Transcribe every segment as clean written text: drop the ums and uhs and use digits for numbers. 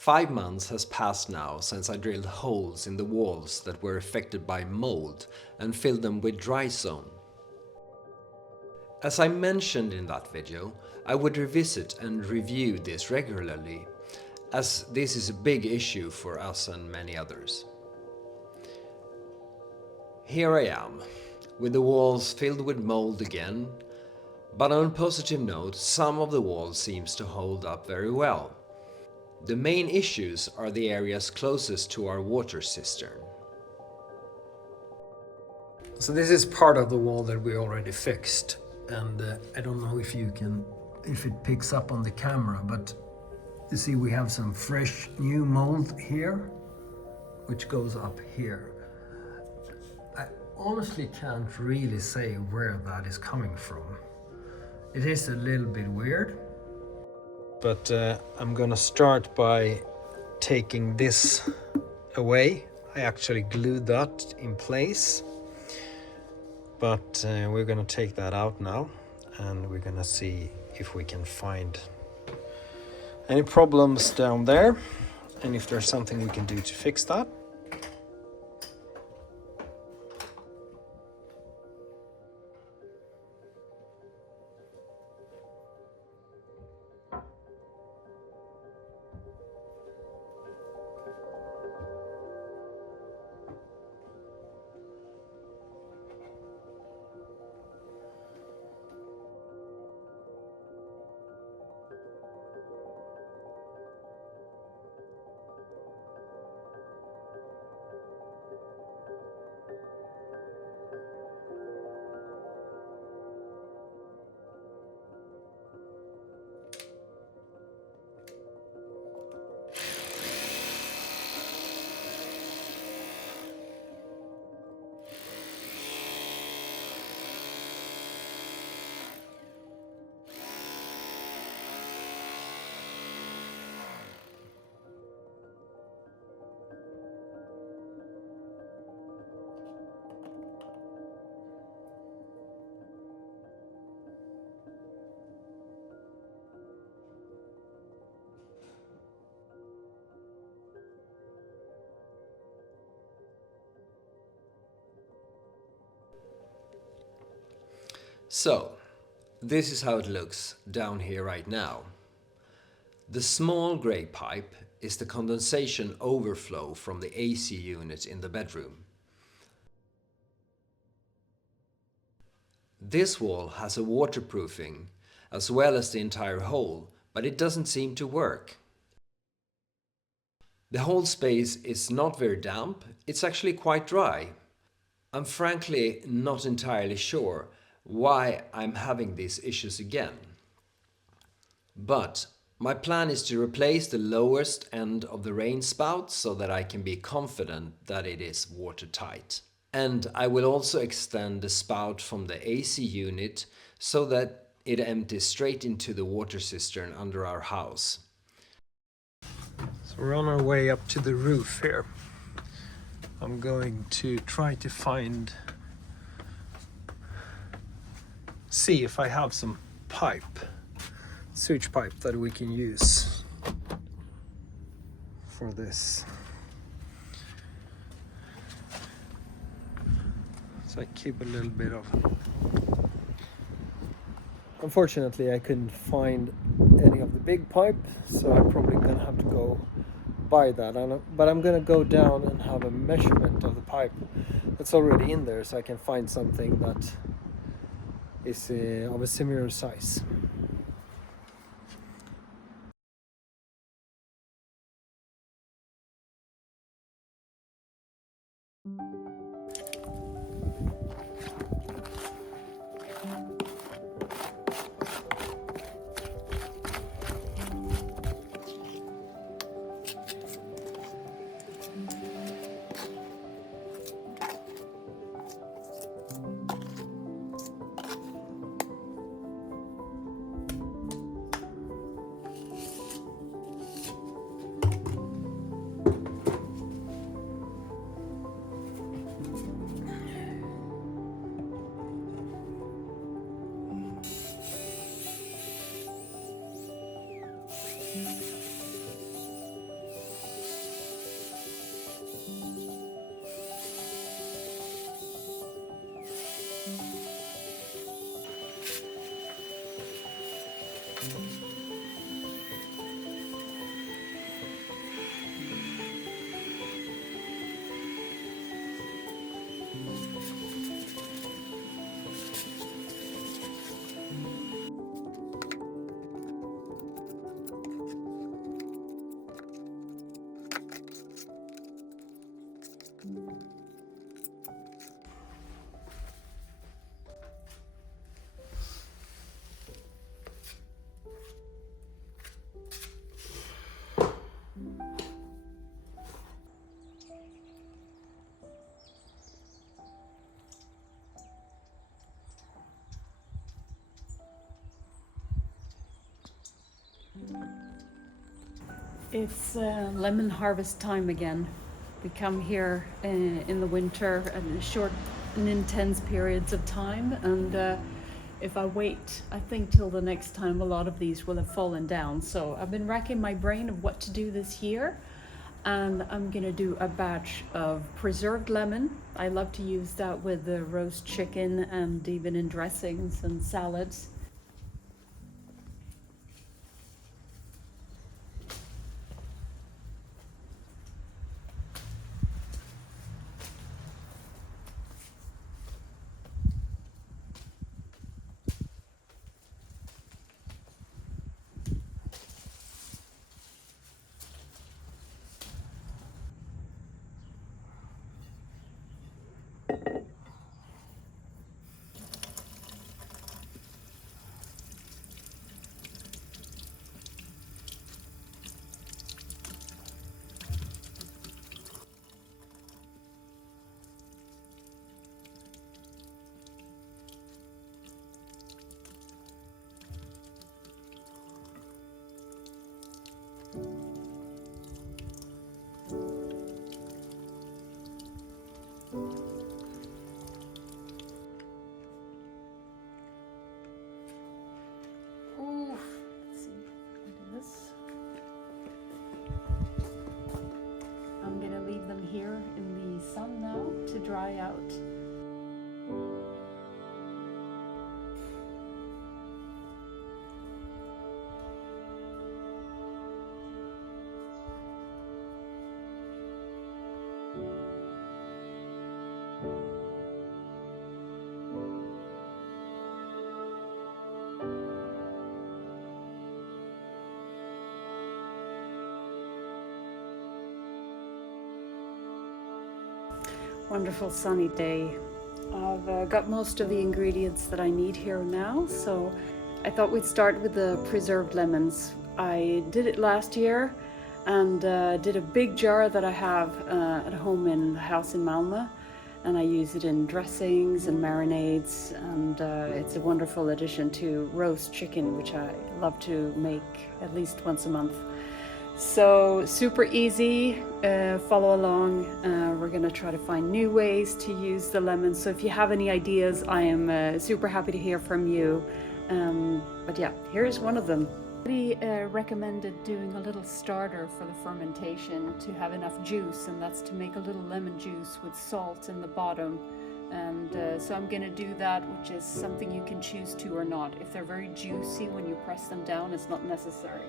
5 months has passed now since I drilled holes in the walls that were affected by mold and filled them with dry zone. As I mentioned in that video, I would revisit and review this regularly, as this is a big issue for us and many others. Here I am, with the walls filled with mold again, but on a positive note, some of the walls seems to hold up very well. The main issues are the areas closest to our water cistern. So this is part of the wall that we already fixed, and I don't know if it picks up on the camera, but you see we have some fresh new mold here, which goes up here. I honestly can't really say where that is coming from. It is a little bit weird. But I'm gonna start by taking this away. I actually glued that in place. But we're gonna take that out now, and we're gonna see if we can find any problems down there, and if there's something we can do to fix that. So, this is how it looks down here right now. The small grey pipe is the condensation overflow from the AC unit in the bedroom. This wall has a waterproofing as well as the entire hole, but it doesn't seem to work. The whole space is not very damp, it's actually quite dry. I'm frankly not entirely sure why I'm having these issues again. But my plan is to replace the lowest end of the rain spout so that I can be confident that it is watertight. And I will also extend the spout from the AC unit so that it empties straight into the water cistern under our house. So we're on our way up to the roof here. I'm going to try to see if I have some sewage pipe that we can use for this. So I keep a little bit of. Unfortunately, I couldn't find any of the big pipe, so I'm probably gonna have to go buy that. But I'm gonna go down and have a measurement of the pipe that's already in there, so I can find something that is of a similar size. It's lemon harvest time again. We come here in the winter and short and intense periods of time, and if I wait, I think till the next time, a lot of these will have fallen down. So I've been racking my brain of what to do this year, and I'm gonna do a batch of preserved lemon. I love to use that with the roast chicken and even in dressings and salads. Let's see, do this. I'm gonna leave them here in the sun now to dry out. Wonderful sunny day. I've got most of the ingredients that I need here now, so I thought we'd start with the preserved lemons. I did it last year and did a big jar that I have at home in the house in Malmö, and I use it in dressings and marinades, and it's a wonderful addition to roast chicken, which I love to make at least once a month. So super easy, follow along. We're gonna try to find new ways to use the lemons. So if you have any ideas, I am super happy to hear from you. But yeah, here's one of them. Somebody recommended doing a little starter for the fermentation to have enough juice, and that's to make a little lemon juice with salt in the bottom. And so I'm gonna do that, which is something you can choose to or not. If they're very juicy when you press them down, it's not necessary.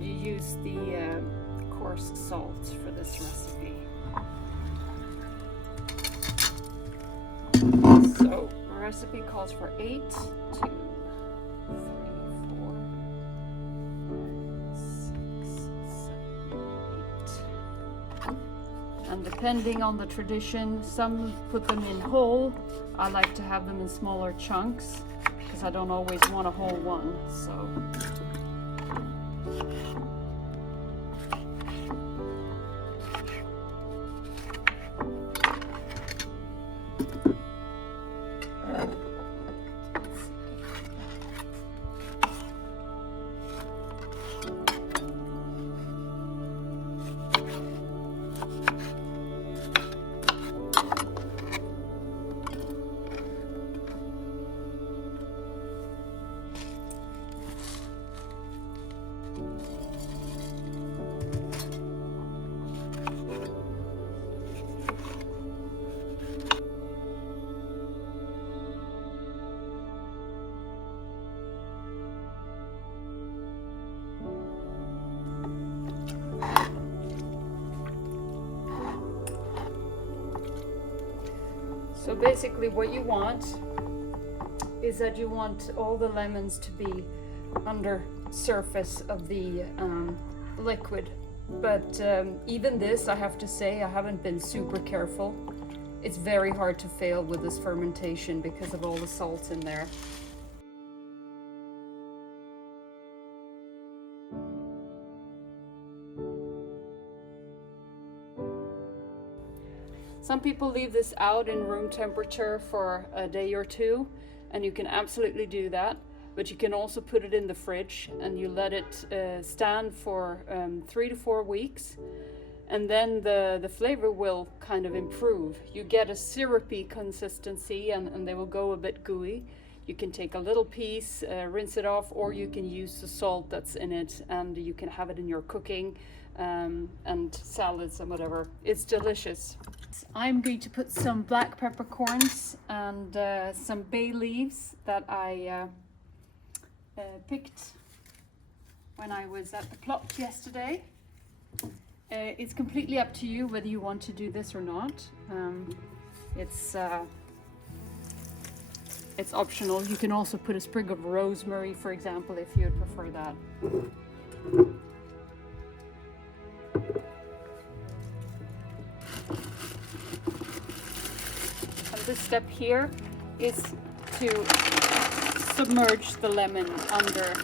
Use the coarse salt for this recipe. So the recipe calls for 8, 2, 3, 4, 5, 6, 7, 8. And depending on the tradition, some put them in whole. I like to have them in smaller chunks because I don't always want a whole one. So. So basically what you want is that you want all the lemons to be under surface of the liquid. But even this, I have to say, I haven't been super careful. It's very hard to fail with this fermentation because of all the salts in there. Some people leave this out in room temperature for a day or two, and you can absolutely do that. But you can also put it in the fridge and you let it stand for 3 to 4 weeks, and then the flavor will kind of improve. You get a syrupy consistency and they will go a bit gooey. You can take a little piece, rinse it off, or you can use the salt that's in it and you can have it in your cooking and salads and whatever. It's delicious. I'm going to put some black peppercorns and some bay leaves that I picked when I was at the plot yesterday. It's completely up to you whether you want to do this or not. It's optional. You can also put a sprig of rosemary, for example, if you would prefer that. And this step here is to submerge the lemon under.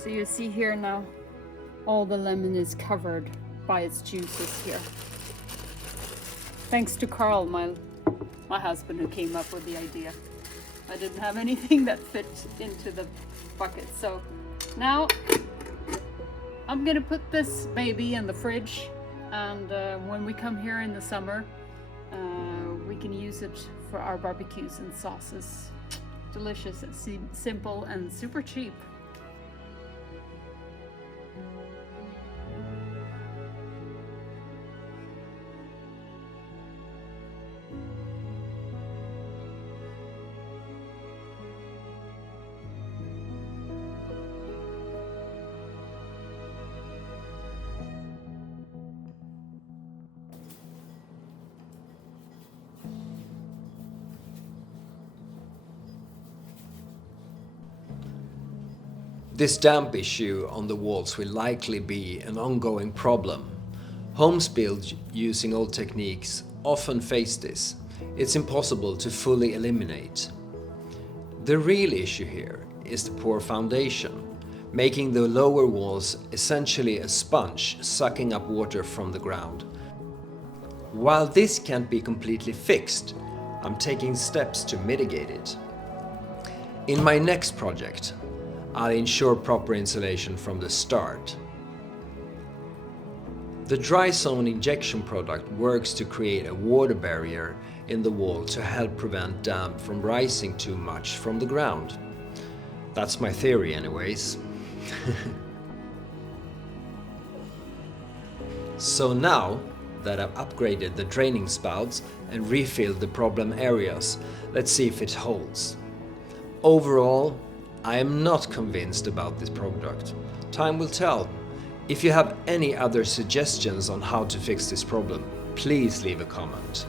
So you see here now, all the lemon is covered by its juices here. Thanks to Carl, my husband, who came up with the idea. I didn't have anything that fit into the bucket. So now I'm gonna put this baby in the fridge, and when we come here in the summer, we can use it for our barbecues and sauces. Delicious, simple, and super cheap. This damp issue on the walls will likely be an ongoing problem. Homes built using old techniques often face this. It's impossible to fully eliminate. The real issue here is the poor foundation, making the lower walls essentially a sponge sucking up water from the ground. While this can't be completely fixed, I'm taking steps to mitigate it. In my next project, I'll ensure proper insulation from the start. The dry zone injection product works to create a water barrier in the wall to help prevent damp from rising too much from the ground. That's my theory anyways. So now that I've upgraded the draining spouts and refilled the problem areas, let's see if it holds. Overall, I am not convinced about this product. Time will tell. If you have any other suggestions on how to fix this problem, please leave a comment.